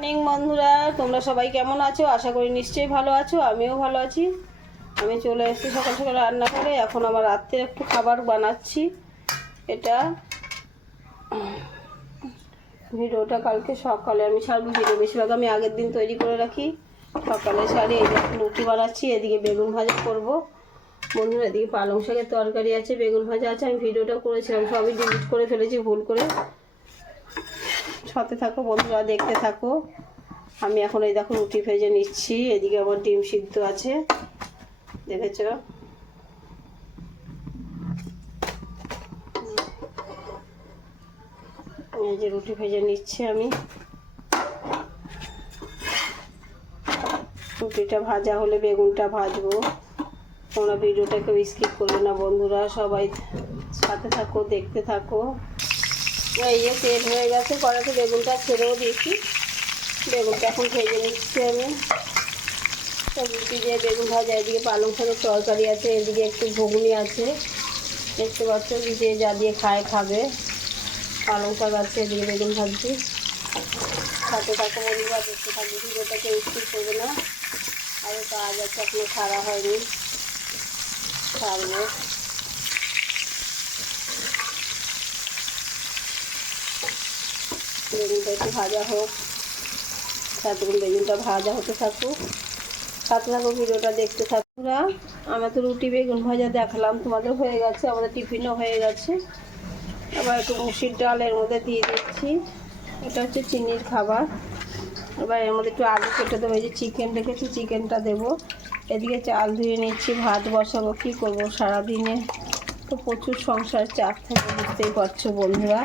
Morning বন্ধুরা, তোমরা সবাই কেমন আছো? আশা করি নিশ্চয়ই ভালো আছো, আমিও ভালো আছি। আমি চলে এসেছি সকাল সকাল রান্না করে, এখন আমার রাত্রে একটু খাবার বানাচ্ছি। এটা ভিডিওটা কালকে সকালে আমি ছাড়বো ভিডিও বেশিরভাগ আমি আগের দিন তৈরি করে রাখি। সকালে সারি এই রুটি বানাচ্ছি, এদিকে বেগুন ভাজা করব। বন্ধুরা, এদিকে পালং শাকের তরকারি আছে, বেগুন ভাজা আছে, আমি ভিডিওটা করেছিলাম, সবই ডিলিট করে ফেলেছি, ভুল করে। সাথে থাকো, বন্ধুরা দেখতে থাকো। আমি এখন এই দেখো রুটি ভেজে নিচ্ছি, এদিকে আমার ডিম সিদ্ধ আছে। দেখেছ? এই যে রুটি ভেজে নিচ্ছি আমি। রুটিটা ভাজা হলে বেগুনটা ভাজবো। তোমরা ভিডিওটা কেউ স্কিপ করবে না, বন্ধুরা। সবাই সাথে থাকো, দেখতে থাকো। এই যে তেল হয়ে গেছে, কড়াতে বেগুনটা ছেড়েও দিয়েছি। বেগুনটা এখন ভেজে নিচ্ছি আমি। রুটি দিয়ে বেগুন ভাজা, এদিকে পালং শাকের তরকারি আছে, এদিকে একটু ঘুগনি আছে। দেখতে পাচ্ছ যে যা দিয়ে খায়, খাবে। পালং শাক আছে, এদিকে বেগুন ভাজছি। সাথে থাকো বন্ধুরা, দেখতে থাকবে ভিডিওটাকে স্কিপ করবে না। আরও কাজ আছে, এখনও সারা হয়নি। সারবো বেগুনটা একটু ভাজা হোক। তারপরে বেগুনটা ভাজা হতে থাকুক। সাথে থাকো ভিডিওটা দেখতে থাকুরা আমরা তো রুটি, বেগুন ভাজা দেখালাম। তোমাদের হয়ে গেছে, আমাদের টিফিনও হয়ে গেছে। আবার একটু মুসির ডাল এর মধ্যে দিয়ে দিচ্ছি। এটা হচ্ছে চিনির খাবার। এবার এর মধ্যে একটু আলু কেটে দেবো। এই যে চিকেন রেখেছি চিকেনটা দেবো। এদিকে চাল ধুয়ে নিচ্ছি, ভাত বসাবো। কী করব? সারাদিনে তো প্রচুর সংসার চাপ থাকে, বুঝতেই পারছ বন্ধুরা।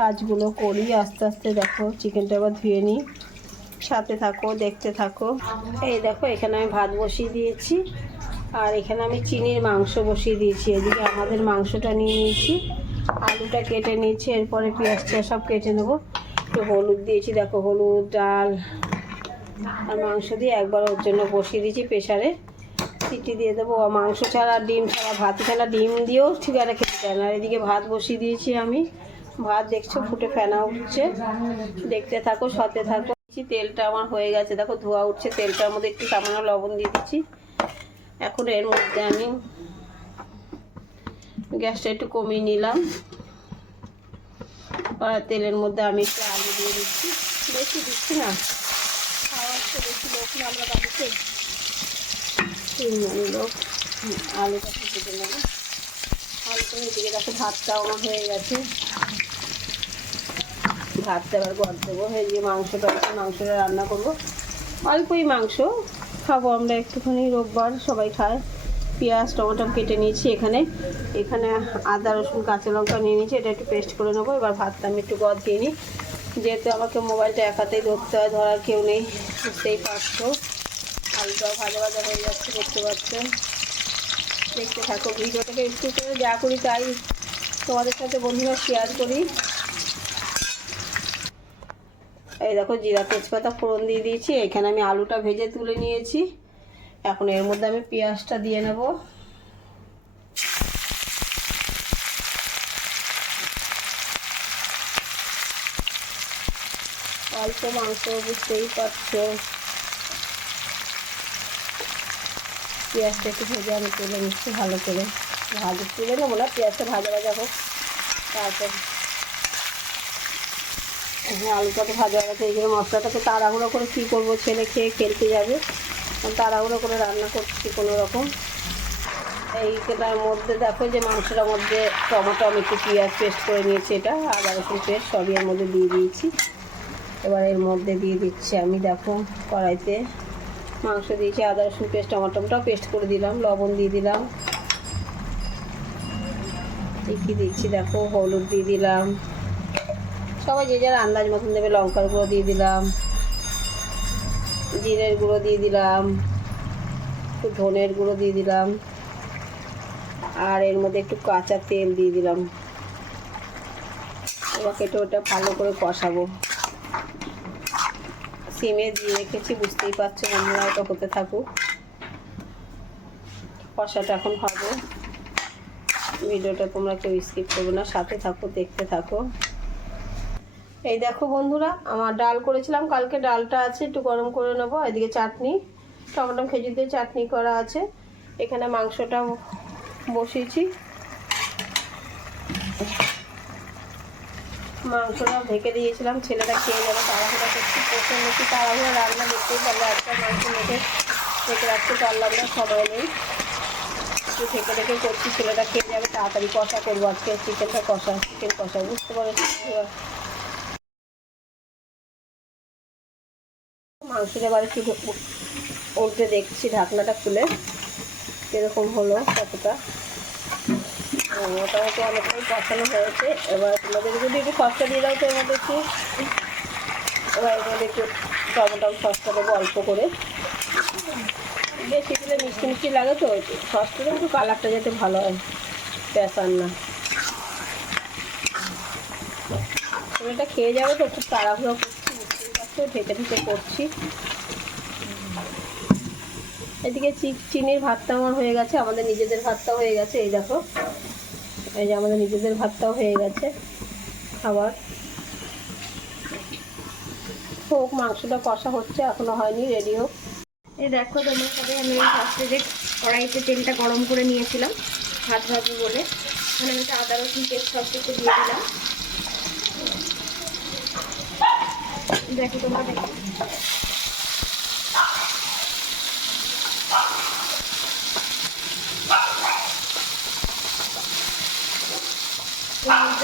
কাজগুলো করি, আস্তে আস্তে দেখো চিকেনটা এবার ধুয়ে নিই। সাথে থাকো, দেখতে থাকো। এই দেখো, এখানে আমি ভাত বসিয়ে দিয়েছি। আর এখানে আমি চিনির মাংস বসিয়ে দিয়েছি। এদিকে আমাদের মাংসটা নিয়ে নিয়েছি। আলুটা কেটে নিয়েছি, এরপরে পেঁয়াজ টিয়াজ সব কেটে নেব। একটু হলুদ দিয়েছি, দেখো, হলুদ, ডাল আর মাংস দিয়ে একবার ওর জন্য বসিয়ে দিয়েছি প্রেশারে সিটি দিয়ে দেবো। মাংস ছাড়া, ডিম ছাড়া ভাত ছাড়া ডিম দিয়েও ঠিক আছে, খেতে চায় না। এদিকে ভাত বসিয়ে দিয়েছি আমি। ভাত দেখছ, ফুটে ফেনা উঠছে। দেখতে থাকো, সাথে থাকো। তেলটা আমার হয়ে গেছে। দেখো, ধোয়া উঠছে। তেলটার মধ্যে একটু সামান্য লবণ দিয়ে দিচ্ছি। এখন এর মধ্যে আমি গ্যাসটা একটু কমিয়ে নিলাম। তেলের মধ্যে আমি একটু আলু দিয়ে দিচ্ছি। বেশি দিচ্ছি না। তো বেশি না বাড়িতে। তিনজন লোক। আলুটা এদিকে দেখো, ভাতটাও আমার হয়ে গেছে। ভাতটা এবার গদ দেবো এই যে মাংসটা মাংসটা রান্না করব। অল্পই মাংস খাব আমরা একটুখানি। রোববার সবাই খায়। পেঁয়াজ, টমেটো কেটে নিয়েছি এখানে। এখানে আদা, রসুন, কাঁচা লঙ্কা নিয়ে নিয়েছি। এটা একটু পেস্ট করে নেব। এবার ভাতটা আমি একটু গদ দিয়ে নিই। যেহেতু আমাকে মোবাইলটা এক হাতেই ধরতে হয়, ধরার কেউ নেই, বুঝতেই পারছ। আলুটাও ভাজা ভাজা হয়ে যাচ্ছে, দেখতে পাচ্ছেন দেখতে থাকো, ভিডিওটাকে একটু করে যা করি তাই তোমাদের সাথে বন্ধুরা শেয়ার করি। এই দেখো জিরা তেজপাতা ফোড়ন দিয়ে দিয়েছি। এখানে আমি আলুটা ভেজে তুলে নিয়েছি। এখন এর মধ্যে আমি পেঁয়াজটা দিয়ে নেব। অল্প মাংস, বুঝতেই পারছ। পেঁয়াজটা একটু ভেজে আমি তুলে নিচ্ছি ভালো করে। ভাজা তুলে নেব না, পেঁয়াজটা ভাজা ভাজা হোক। তারপর হ্যাঁ আলুটা তো ভাজা গেছে এই জন্য মশলাটাকে তাড়াহুড়ো করে কী করব, ছেলে খেয়ে খেলতে যাবে। তাড়াহুড়ো করে রান্না করছি কোনো রকম। এই এইটার মধ্যে দেখো যে মাংসটার মধ্যে টমেটো, আমি একটু পেঁয়াজ পেস্ট করে নিয়েছি এটা, আদা রসুন পেস্ট সবই এর মধ্যে দিয়ে দিয়েছি। এবার এর মধ্যে দিয়ে দিচ্ছি আমি দেখো কড়াইতে মাংস দিয়েছি, আদা রসুন পেস্ট টমেটোটাও পেস্ট করে দিলাম, লবণ দিয়ে দিলাম। কী দিচ্ছি দেখো, হলুদ দিয়ে দিলাম। সবাই যে যার আন্দাজ মতন দেবে লঙ্কার গুঁড়ো দিয়ে দিলাম, জিরের গুঁড়ো দিয়ে দিলাম, একটু ধনের গুঁড়ো দিয়ে দিলাম, আর এর মধ্যে একটু কাঁচা তেল দিয়ে দিলাম। এবার কেটে ওটা ভালো করে কষাবো। সিমে দিয়ে রেখেছি, বুঝতেই পারছ বন্ধুরা ওটা হতে থাকুক। কষাটা এখন হবে। ভিডিওটা তোমরা কেউ স্কিপ করবে না, সাথে থাকো, দেখতে থাকো। এই দেখো বন্ধুরা, আমার ডাল করেছিলাম, কালকে ডালটা আছে, একটু গরম করে নেব। এদিকে চাটনি, টমেটো খেজুর দিয়ে চাটনি করা আছে। এখানে মাংসটা বসিয়েছি। মাংসটা ঢেকে দিয়েছিলাম, ছেলেটা খেয়ে যাবে, তাড়াহুড়া করছি। প্রথম বেশি তাড়াহুড়া রান্না দেখতেই পারলে একটা মাংস মেখে ঢেকে রাখতে পারলাম না, সময় নেই। একটু ঢেকে ঢেকে করছি, ছেলেটা খেয়ে যাবে, তাড়াতাড়ি কষা করব। আজকে চিকেনটা কষা চিকেন কষা, বুঝতে পারছি? মাংসটা এবার একটু উল্টে দেখছি, ঢাকনাটা খুলে। কীরকম হলো কতটা? মোটামুটি অনেকটাই কষানো হয়েছে। এবার তোমাদের যদি একটু সস্তা দিয়ে দাও তো মধ্যে একটু। এবার এর মধ্যে একটু টমেটো সস্তা দেবো অল্প করে। বেশি দিলে মিষ্টি মিষ্টি লাগে তো সসটা একটু কালারটা যাতে ভালো হয় বেসার না। ছেলেটা খেয়ে যাবে তো, খুব তাড়াহুড়ো পারছ ঢেকে ঢেকে করছি। এদিকে চিনির ভাতটা আমার হয়ে গেছে, আমাদের নিজেদের ভাতটাও হয়ে গেছে, এই দেখো। এই যে আমাদের নিজেদের ভাতটাও হয়ে গেছে খাবার। হোক, মাংসটা কষা হচ্ছে, এখনও হয়নি রেডি হোক। এই দেখো তোমার সাথে আমি ফার্স্টে যে কড়াইতে তেলটা গরম করে নিয়েছিলাম, ভাত ভাজবো বলে। মানে আমি আদা রসুন ফার্স্ট একটু দিয়ে দিলাম। দেখো তোমরা দেখো।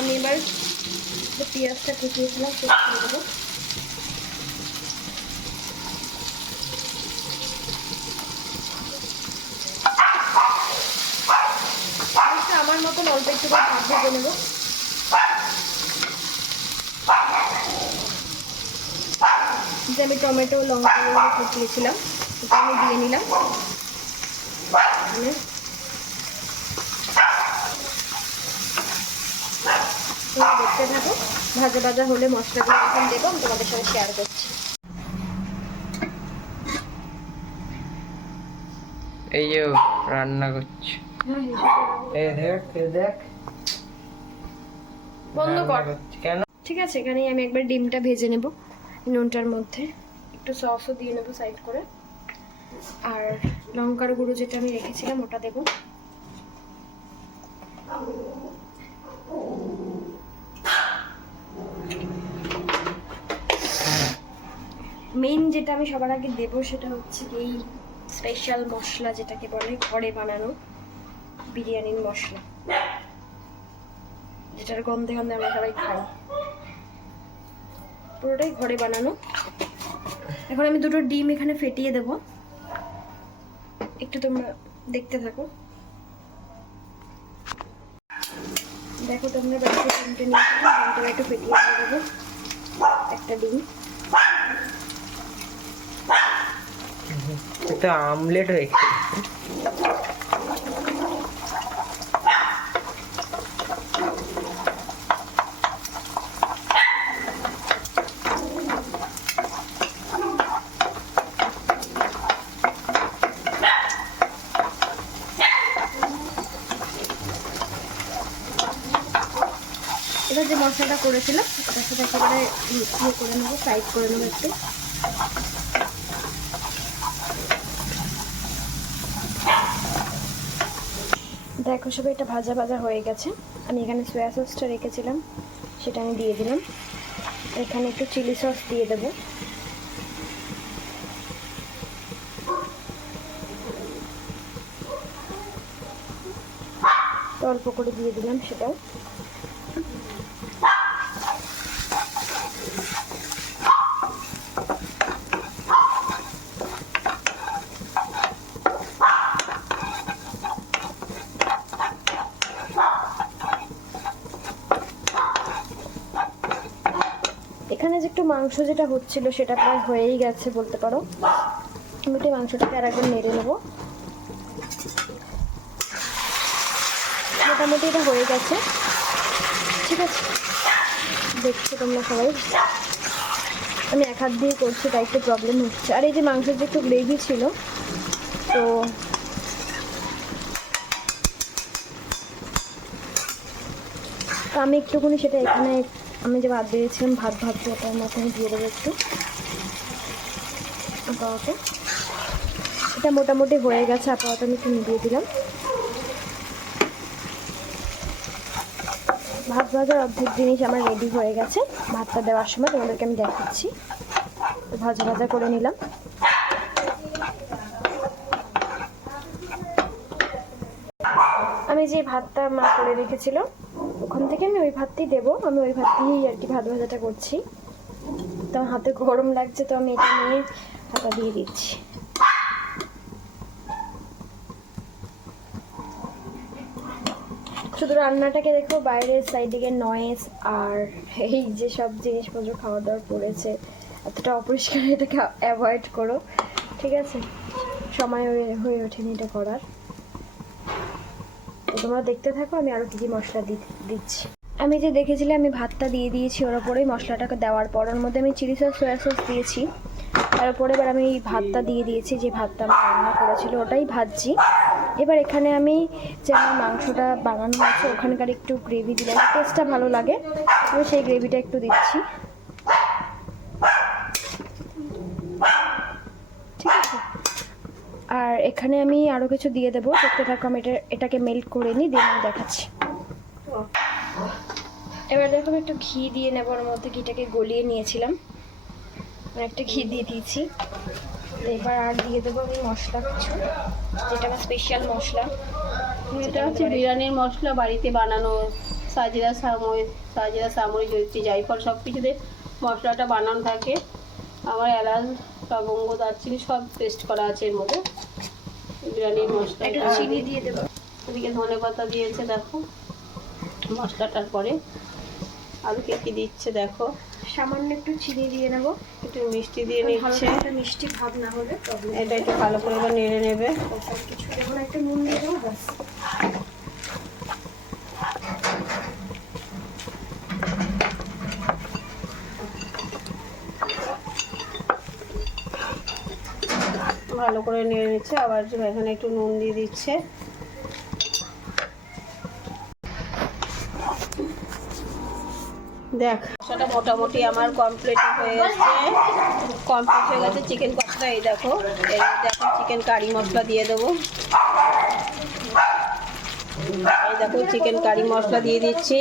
আমি এবার পেঁয়াজটা কুচিয়েছিলাম, সেটা দিয়ে দেবো। আমার মতন অল্প একটু করে ভাত নেব। যে আমি টমেটো লঙ্কা কুচিয়েছিলাম সেটা আমি দিয়ে নিলাম। দেখতে থাকো ভাজা ভাজা হলে মশলাগুলো এখন দেবো আমি তোমাদের সঙ্গে শেয়ার করছি। এই যে রান্না করছে। এই দেখ দেখ। বন্ধ কর। কেন? ঠিক আছে এখানেই আমি একবার ডিমটা ভেজে নেব। নুনটার মধ্যে একটু সসও দিয়ে নেব সাইড করে। আর লঙ্কার গুঁড়ো যেটা আমি রেখেছিলাম, ওটা দেবো। মেন যেটা আমি সবার আগে দেবো, সেটা হচ্ছে এই স্পেশাল মশলা যেটাকে বলে ঘরে বানানো বিরিয়ানির মশলা। যেটার গন্ধে গন্ধে আমরা সবাই খাই। পুরোটাই ঘরে বানানো। এখন আমি দুটো ডিম এখানে ফেটিয়ে দেব। একটু তোমরা দেখতে থাকো। দেখো তোমরা বাড়িতে ডিমটা নিয়ে একটু ফেটিয়ে দিয়ে দেবো। একটা ডিম। এটা আমলেট হয়ে। এবার যে মশলাটা করেছিলাম ওটার সাথে একেবারে ইয়ে করে নেব সাইড করে নেব একটু। দেখো, সবাই, এটা ভাজা ভাজা হয়ে গেছে। আমি এখানে সয়া সসটা রেখেছিলাম, সেটা আমি দিয়ে দিলাম। এখানে একটু চিলি সস দিয়ে দেবো। অল্প করে দিয়ে দিলাম সেটাও। এখানে যে একটু মাংস যেটা হচ্ছিল সেটা প্রায় হয়েই গেছে বলতে পারো। আমি একটু মাংসটাকে আর একবার নেড়ে নেব। মোটামুটি এটা হয়ে গেছে। ঠিক আছে। দেখছ তোমরা সবাই? আমি এক হাত দিয়ে করছি, তাই একটু প্রবলেম হচ্ছে। আর এই যে মাংসের যে একটু গ্রেভি ছিল তো আমি একটুখানি সেটা এখানে আমি যে ভাত দিয়েছিলাম, ভাত ভাত ওটার মধ্যে আমি দিয়ে দেবো একটু। আপাতত। এটা মোটামুটি হয়ে গেছে, আপাতত আমি একটু নিভিয়ে দিলাম। ভাত ভাজার অর্ধেক জিনিস আমার রেডি হয়ে গেছে। ভাতটা দেওয়ার সময় তোমাদেরকে আমি দেখাচ্ছি। ভাজা ভাজা করে নিলাম। আমি যে ভাতটা মা করে রেখেছিল ওখান থেকে আমি ওই ভাতটি দেবো। আমি ওই ভাত দিয়েই আর কি ভাত ভাজাটা করছি। তো হাতে গরম লাগছে, তো আমি এটা নিয়ে ভাতটা দিয়ে দিচ্ছি। শুধু রান্নাটাকে দেখো, বাইরের সাইডিকে নয়েস আর এই যে সব জিনিসপত্র খাওয়া দাওয়া পড়েছে, এতটা অপরিষ্কার এটাকে অ্যাভয়েড করো। ঠিক আছে? সময় হয়ে ওঠেনি এটা করার। তোমরা দেখতে থাকো, আমি আরও কী কী মশলা দিচ্ছি। আমি যে দেখেছিলে, আমি ভাতটা দিয়ে দিয়েছি, ওর ওপরেই মশলাটাকে দেওয়ার পর, ওর মধ্যে আমি চিলি সস, সোয়া সস দিয়েছি। তারপরে এবার আমি ভাতটা দিয়ে দিয়েছি, যে ভাতটা আমি রান্না করেছিল, ওটাই ভাজছি। এবার এখানে আমি যে আমার মাংসটা বানানো আছে ওখানকার একটু গ্রেভি দিলে টেস্টটা ভালো লাগে আমি সেই গ্রেভিটা একটু দিচ্ছি ঠিক আছে আর এখানে আমি আরও কিছু দিয়ে দেবো। দেখতে থাকো, আমি এটা এটাকে মেল্ট করে নিই, দিয়ে আমি দেখাচ্ছি। এবার দেখো, আমি একটু ঘি দিয়ে নেব, ওর মধ্যে ঘিটাকে গলিয়ে নিয়েছিলাম। একটা ঘি দিয়ে দিয়েছি। এবার আর দিয়ে দেবো আমি মশলা কিছু, যেটা আমার স্পেশাল মশলা। এটা হচ্ছে বিরিয়ানির মশলা, বাড়িতে বানানো সাজিরা সাময় সাজিরা সামরি জয়িত্রী জায়ফল সব কিছুতে মশলাটা বানানো থাকে। আমার এলাচ, লবঙ্গ, দারচিনি সব পেস্ট করা আছে এর মধ্যে। বিরিয়ানির মশলা। একটু চিনি দিয়ে দেবো। এদিকে ধনে পাতা দিয়েছে দেখো। মশলাটার পরে আলু কে কি দিচ্ছে দেখো। সামান্য একটু চিনি দিয়ে নেব। একটু মিষ্টি দিয়ে নিচ্ছে। একটা মিষ্টি ভাব না হলে এটা একটু ভালো করে নেড়ে নেবে। কিছু দেবো না একটু নুন দিয়ে দেবো ব্যাস। ভালো করে নেড়ে নিচ্ছে, আবার এখানে একটু নুন দিয়ে দিচ্ছে। দেখ সেটা মোটামুটি আমার কমপ্লিট হয়ে গেছে। কমপ্লিট হয়ে গেছে চিকেন কষাটা, এই দেখো। এই দেখো চিকেন কারি মশলা দিয়ে দেবো। এই দেখো চিকেন কারি মশলা দিয়ে দিচ্ছি।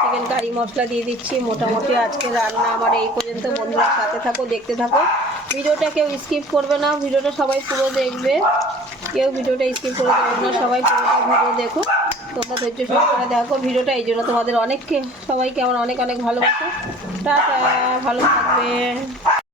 চিকেন কারি মশলা দিয়ে দিচ্ছি। মোটামুটি আজকে রান্না আমার এই পর্যন্ত। বন্ধুরা সাথে থাকো, দেখতে থাকো। ভিডিওটা কেউ স্কিপ করবে না, ভিডিওটা সবাই পুরো দেখবে। কেউ ভিডিওটা স্কিপ করে দেবে না, সবাই পুরোটা ভিডিও দেখো। তোমরা ধৈর্য সহকারে দেখো ভিডিওটা, এই জন্য তোমাদের অনেককে, সবাইকে আমার অনেক অনেক ভালোবাসা। টাটা, ভালো থাকবে